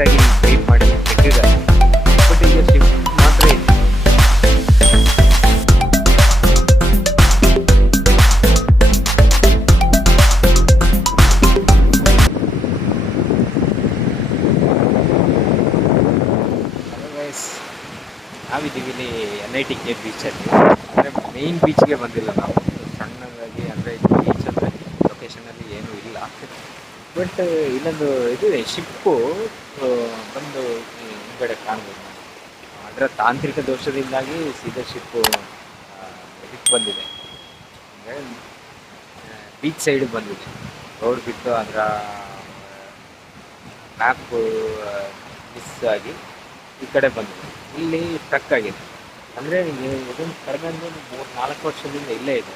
ನೀಟಾಗಿ ಕ್ಲೀನ್ ಮಾಡಿ ಇಟ್ಟಿದ್ದಾರೆ. ಬಟ್ ಈಗ ಶಿಪ್ ಮಾತ್ರ ಇದೆ. ನಾವಿದ್ದೀವಿ ಇಲ್ಲಿ NITK ಬೀಚಲ್ಲಿ. ಅಂದರೆ ಮೇಯ್ನ್ ಬೀಚ್ಗೆ ಬಂದಿಲ್ಲ ನಾವು, ಸಣ್ಣದಾಗಿ ಅಂದರೆ ಬೀಚ್ ಅಂದರೆ ಲೊಕೇಶನಲ್ಲಿ ಏನೂ ಇಲ್ಲ. ಬಟ್ ಇಲ್ಲೊಂದು ಇದು ಶಿಪ್ಪು ಬಂದು ಹಿಂಗಡೆ ಕಾಣ್ಬೋದು. ಅದರ ತಾಂತ್ರಿಕ ದೋಷದಿಂದಾಗಿ ಸೀದಾ ಶಿಪ್ಪು ಇದಕ್ಕೆ ಬಂದಿದೆ, ಅಂದರೆ ಬೀಚ್ ಸೈಡಿಗೆ ಬಂದಿದೆ. ರೋಡ್ ಬಿಟ್ಟು ಅದರ ಮ್ಯಾಪ್ ಮಿಸ್ ಆಗಿ ಈ ಕಡೆ ಬಂದಿದೆ. ಇಲ್ಲಿ ಸ್ಟ್ರಕ್ ಆಗಿದೆ. ಅಂದರೆ ಇದೊಂದು ಕಡಿಮೆ ಅಂದರೆ 3-4 ವರ್ಷದಿಂದ ಇಲ್ಲೇ ಇದೆ.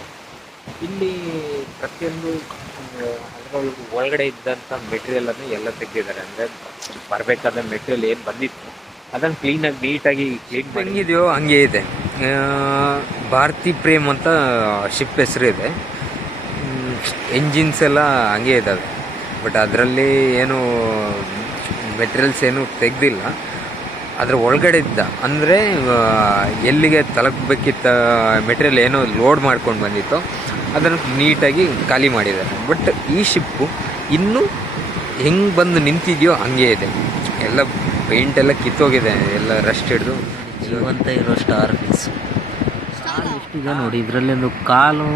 ಇಲ್ಲಿ ಪ್ರತಿಯೊಂದು ಅದರ ಒಳಗಡೆ ಇದ್ದಂಥ ಮೆಟೀರಿಯಲನ್ನು ಎಲ್ಲ ತೆಗೆದಿದ್ದಾರೆ. ಅಂದರೆ ಬರಬೇಕಾದ ಮೆಟೀರಿಯಲ್ ಏನು ಬಂದಿತ್ತು ಅದನ್ನು ಕ್ಲೀನಾಗಿ ನೀಟಾಗಿ ಕ್ಲೀನ್ ಹೆಂಗಿದೆಯೋ ಹಂಗೆ ಇದೆ. ಭಾರತಿ ಪ್ರೇಮ್ ಅಂತ ಶಿಪ್ ಹೆಸರು ಇದೆ. ಎಂಜಿನ್ಸ್ ಎಲ್ಲ ಹಂಗೆ ಇದ್ದಾವೆ. ಬಟ್ ಅದರಲ್ಲಿ ಏನು ಮೆಟೀರಿಯಲ್ಸ್ ಏನು ತೆಗೆದಿಲ್ಲ. ಅದರ ಒಳಗಡೆ ಇದ್ದ ಅಂದರೆ ಎಲ್ಲಿಗೆ ತಲುಪಬೇಕಿತ್ತ ಮೆಟೀರಿಯಲ್ ಏನೋ ಲೋಡ್ ಮಾಡ್ಕೊಂಡು ಬಂದಿತ್ತು ಅದನ್ನು ನೀಟಾಗಿ ಖಾಲಿ ಮಾಡಿದ್ದಾರೆ. ಬಟ್ ಈ ಶಿಪ್ಪು ಇನ್ನೂ ಹೆಂಗೆ ಬಂದು ನಿಂತಿದೆಯೋ ಹಂಗೆ ಇದೆ. ಎಲ್ಲ ಪೇಂಟ್ ಎಲ್ಲ ಕಿತ್ತೋಗಿದೆ, ಎಲ್ಲ ರಸ್ಟ್ ಹಿಡಿದು. ಜೀವಂತ ಇರೋ ಸ್ಟಾರ್ ಫಿಕ್ಸ್ ಕಾಲು ಎಷ್ಟಿದೆ ನೋಡಿ. ಇದರಲ್ಲಿ ಒಂದು ಕಾಲು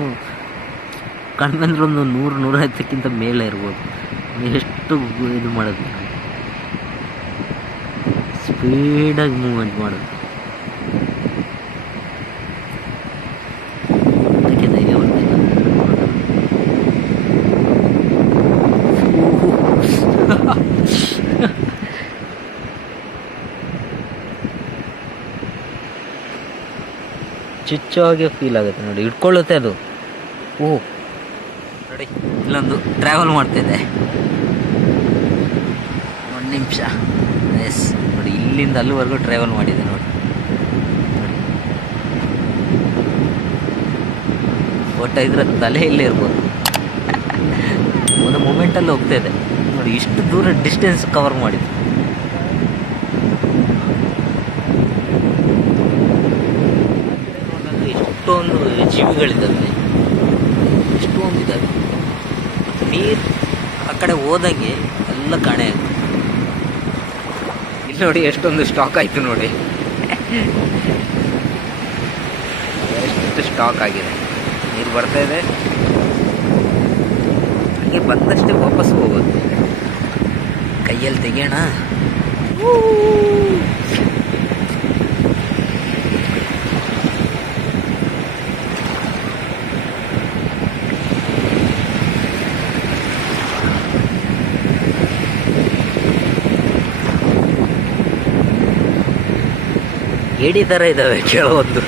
ಕಡಿಮೆ ಅಂದ್ರೆ ಒಂದು 100-150ಕ್ಕಿಂತ ಮೇಲೆ ಇರ್ಬೋದು. ಎಷ್ಟು ಇದು ಮಾಡೋದು, ಸ್ಪೀಡಾಗಿ ಮೂವ್ಮೆಂಟ್ ಮಾಡೋದು. ಅದಕ್ಕೆ ಧೈರ್ಯ ಬರ್ತಿಲ್ಲ. ಚುಚ್ಚಾಗೆ ಫೀಲ್ ಆಗುತ್ತೆ ನೋಡಿ, ಇಟ್ಕೊಳ್ಳುತ್ತೆ ಅದು. ನೋಡಿ ಇಲ್ಲೊಂದು ಟ್ರಾವೆಲ್ ಮಾಡ್ತಿದ್ದೆ, 1 ನಿಮಿಷ. ಎಸ್ ನೋಡಿ, ಇಲ್ಲಿಂದ ಅಲ್ಲಿವರೆಗೂ ಟ್ರಾವೆಲ್ ಮಾಡಿದೆ ನೋಡಿ. ಒಟ್ಟು ಇದರ ತಲೆ ಇಲ್ಲೇ ಇರ್ಬೋದು. ಒಂದು ಮೂಮೆಂಟಲ್ಲಿ ಹೋಗ್ತಾ ಇದೆ ನೋಡಿ, ಇಷ್ಟು ದೂರ ಡಿಸ್ಟೆನ್ಸ್ ಕವರ್ ಮಾಡಿದೆ. ಎಷ್ಟೊಂದು ಜೀವಿಗಳಿದ್ದಾವೆ, ಎಷ್ಟೊಂದು ಇದ್ದಾವೆ. ನೀರು ಆ ಕಡೆ ಹೋದಂಗೆ ಎಲ್ಲ ಕಾಣೆ ಆಗುತ್ತೆ. ಇಲ್ಲಿ ನೋಡಿ ಎಷ್ಟೊಂದು ಸ್ಟಾಕ್ ಆಯಿತು ನೋಡಿ, ಎಷ್ಟು ಸ್ಟಾಕ್ ಆಗಿದೆ. ನೀರು ಬರ್ತಾ ಇದೆ, ಹಾಗೆ ಬಂದಷ್ಟೇ ವಾಪಸ್ ಹೋಗೋದು. ಕೈಯಲ್ಲಿ ತೆಗೆಯೋಣ. ಏಡಿ ಥರ ಇದ್ದಾವೆ ಕೆಲವೊಂದು.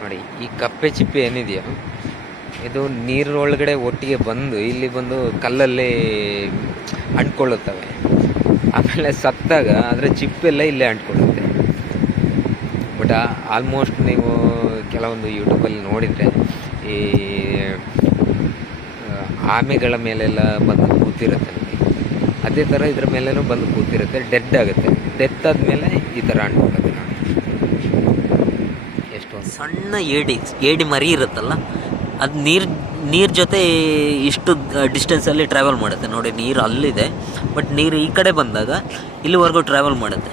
ನೋಡಿ ಈ ಕಪ್ಪೆ ಚಿಪ್ಪೆ ಏನಿದೆಯೋ ಇದು ನೀರೊಳಗಡೆ ಒಟ್ಟಿಗೆ ಬಂದು ಇಲ್ಲಿ ಬಂದು ಕಲ್ಲಲ್ಲಿ ಅಂಟ್ಕೊಳ್ಳುತ್ತವೆ. ಆಮೇಲೆ ಸತ್ತಾಗ ಅದರ ಚಿಪ್ಪೆಲ್ಲ ಇಲ್ಲೇ ಅಂಟ್ಕೊಳ್ಳುತ್ತೆ. ಬಟ್ ಆಲ್ಮೋಸ್ಟ್ ನೀವು ಕೆಲವೊಂದು ಯೂಟ್ಯೂಬಲ್ಲಿ ನೋಡಿದರೆ ಈ ಆಮೆಗಳ ಮೇಲೆಲ್ಲ ಬಂದು ಕೂತಿರುತ್ತೆ ನೋಡಿ, ಅದೇ ಥರ ಇದ್ರ ಮೇಲೆನೂ ಬಂದು ಕೂತಿರುತ್ತೆ. ಡೆಡ್ ಆಗುತ್ತೆ. ಡೆತ್ ಆದಮೇಲೆ ಈ ಥರ ಅಂಟ್ಕೊಳ್ಳುತ್ತೆ ನೋಡಿ. ಎಷ್ಟೊಂದು ಸಣ್ಣ ಏಡಿ ಮರಿ ಇರುತ್ತಲ್ಲ, ಅದು ನೀರು ಜೊತೆ ಇಷ್ಟು ಡಿಸ್ಟೆನ್ಸಲ್ಲಿ ಟ್ರಾವೆಲ್ ಮಾಡುತ್ತೆ ನೋಡಿ. ನೀರು ಅಲ್ಲಿದೆ, ಬಟ್ ನೀರು ಈ ಕಡೆ ಬಂದಾಗ ಇಲ್ಲಿವರೆಗೂ ಟ್ರಾವೆಲ್ ಮಾಡುತ್ತೆ.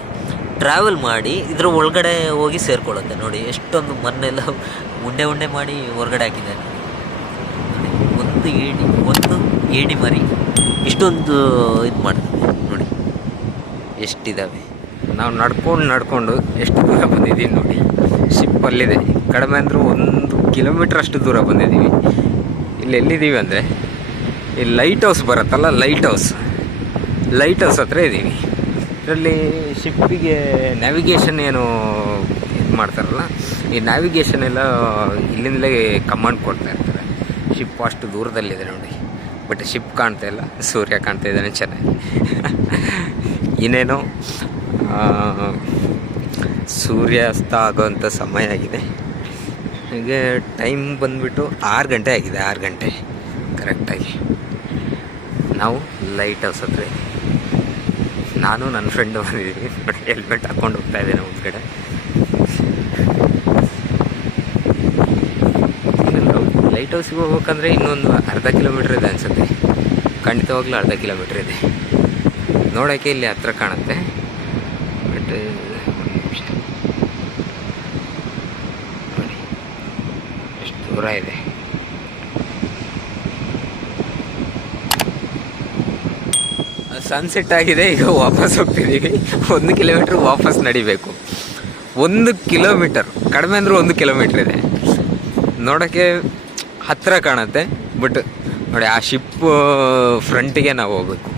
ಟ್ರಾವೆಲ್ ಮಾಡಿ ಇದ್ರ ಒಳಗಡೆ ಹೋಗಿ ಸೇರಿಕೊಳ್ಳುತ್ತೆ ನೋಡಿ. ಎಷ್ಟೊಂದು ಮಣ್ಣೆಲ್ಲ ಉಂಡೆ ಮಾಡಿ ಹೊರಗಡೆ ಹಾಕಿದ್ದಾರೆ. ಒಂದು ಏಡಿ ಮರಿ ಇಷ್ಟೊಂದು ಇದು ಮಾಡ್ತದೆ ನೋಡಿ, ಎಷ್ಟಿದ್ದಾವೆ. ನಾವು ನಡ್ಕೊಂಡು ಎಷ್ಟು ದೂರ ಬಂದಿದ್ದೀವಿ ನೋಡಿ. ಶಿಪ್ ಅಲ್ಲಿದೆ, ಕಡಿಮೆ ಅಂದರೂ 1 ಕಿಲೋಮೀಟ್ರ್ ಅಷ್ಟು ದೂರ ಬಂದಿದ್ದೀವಿ. ಇಲ್ಲಿ ಎಲ್ಲಿದ್ದೀವಿ ಅಂದರೆ ಈ ಲೈಟ್ ಹೌಸ್ ಬರುತ್ತಲ್ಲ, ಲೈಟ್ ಹೌಸ್ ಹತ್ರ ಇದ್ದೀವಿ. ಇದರಲ್ಲಿ ಶಿಪ್ಪಿಗೆ ನ್ಯಾವಿಗೇಷನ್ ಏನು ಇದು ಮಾಡ್ತಾರಲ್ಲ, ಈ ನ್ಯಾವಿಗೇಷನ್ ಎಲ್ಲ ಇಲ್ಲಿಂದಲೇ ಕಮಾಂಡ್ ಕೊಡ್ತಾ ಇರ್ತಾರೆ. ಶಿಪ್ ಅಷ್ಟು ದೂರದಲ್ಲಿದೆ ನೋಡಿ. ಬಟ್ ಶಿಪ್ ಕಾಣ್ತಾ ಇಲ್ಲ, ಸೂರ್ಯ ಕಾಣ್ತಾ ಇದ್ದಾನೆ ಚೆನ್ನಾಗಿ. ಇನ್ನೇನೋ ಸೂರ್ಯಾಸ್ತ ಆಗೋವಂಥ ಸಮಯ ಆಗಿದೆ. ಹೀಗೆ ಟೈಮ್ ಬಂದುಬಿಟ್ಟು 6 ಗಂಟೆ ಆಗಿದೆ, 6 ಗಂಟೆ ಕರೆಕ್ಟಾಗಿ. ನಾವು ಲೈಟ್ ಹೌಸ್ ಹತ್ರ ಇದ್ದೀವಿ. ನಾನು ನನ್ನ ಫ್ರೆಂಡು ಬಂದಿದ್ದೀವಿ ನೋಡಿ, ಹೆಲ್ಮೆಟ್ ಹಾಕ್ಕೊಂಡು ಹೋಗ್ತಾ ಇದ್ದೇನೆ ಒಂದು ಕಡೆ. ಲೈಟ್ ಹೌಸಿಗೆ ಹೋಗ್ಬೇಕಂದ್ರೆ ಇನ್ನೊಂದು ಅರ್ಧ ಕಿಲೋಮೀಟ್ರ್ ಇದೆ ಅನಿಸುತ್ತೆ, ಖಂಡಿತವಾಗ್ಲೂ ಅರ್ಧ ಕಿಲೋಮೀಟ್ರ್ ಇದೆ. ನೋಡೋಕ್ಕೆ ಇಲ್ಲಿ ಹತ್ರ ಕಾಣುತ್ತೆ, ಬಟ್ ಒಂದು ನಿಮಿಷ ನೋಡಿ ಎಷ್ಟು ದೂರ ಇದೆ. ಸನ್ಸೆಟ್ ಆಗಿದೆ, ಈಗ ವಾಪಸ್ ಹೋಗ್ತಿದ್ದೀವಿ. 1 ಕಿಲೋಮೀಟ್ರ್ ವಾಪಸ್ ನಡಿಬೇಕು. 1 ಕಿಲೋಮೀಟರ್, ಕಡಿಮೆ ಅಂದರೂ 1 ಕಿಲೋಮೀಟ್ರ್ ಇದೆ. ನೋಡೋಕ್ಕೆ ಹತ್ತಿರ ಕಾಣುತ್ತೆ, ಬಟ್ ನೋಡಿ ಆ ಶಿಪ್ ಫ್ರಂಟಿಗೆ ನಾವು ಹೋಗ್ಬೇಕು.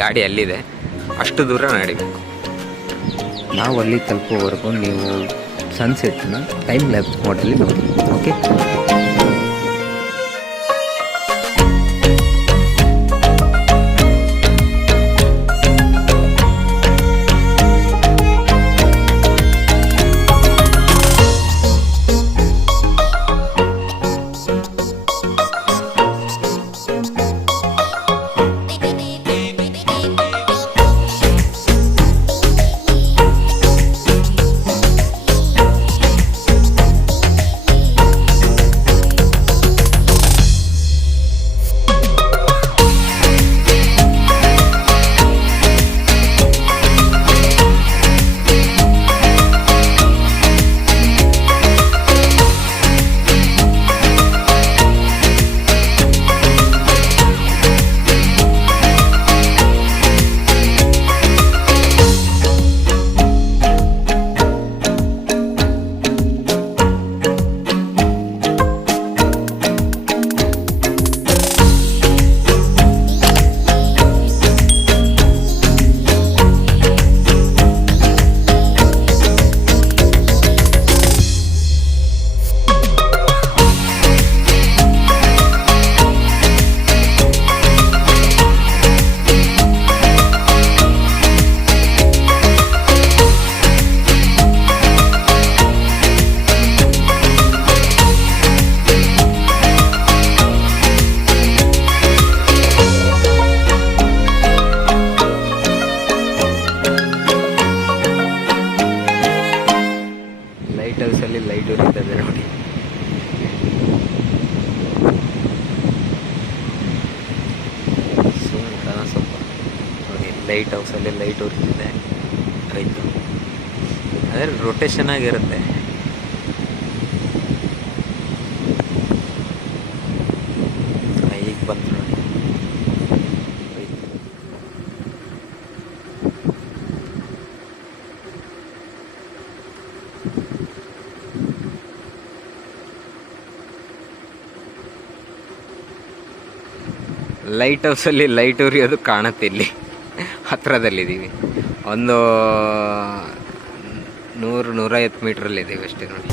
ಗಾಡಿ ಅಲ್ಲಿದೆ, ಅಷ್ಟು ದೂರ ನಡಿಬೇಕು. ನಾವು ಅಲ್ಲಿ ತಲುಪೋವರೆಗೂ ನೀವು ಸನ್ಸೆಟ್ನ ಟೈಮ್ ಲ್ಯಾಪ್ಸ್ ಮೋಡಲ್ಲಿ ನೋಡಿ. ಓಕೆ, ಲೈಟ್ ಹೌಸಲ್ಲಿ ಲೈಟ್ ಉರಿತದೆ ನೋಡಿ. ಸ್ವಲ್ಪ ನೋಡಿ, ಲೈಟ್ ಹೌಸಲ್ಲಿ ಲೈಟ್ ಉರಿತಿದೆ. ಆಯಿತು, ಆದರೆ ರೊಟೇಷನ್ ಆಗಿರುತ್ತೆ. ಈಗ ಬಂತು ನೋಡಿ. ಲೈಟ್ ಹೌಸಲ್ಲಿ ಲೈಟ್ ಉರಿಯೋದು ಕಾಣುತ್ತೆ. ಇಲ್ಲಿ ಹತ್ತಿರದಲ್ಲಿದ್ದೀವಿ, ಒಂದು 100-150 ಮೀಟ್ರಲ್ಲಿದ್ದೀವಿ ಅಷ್ಟೇ ನೋಡಿ.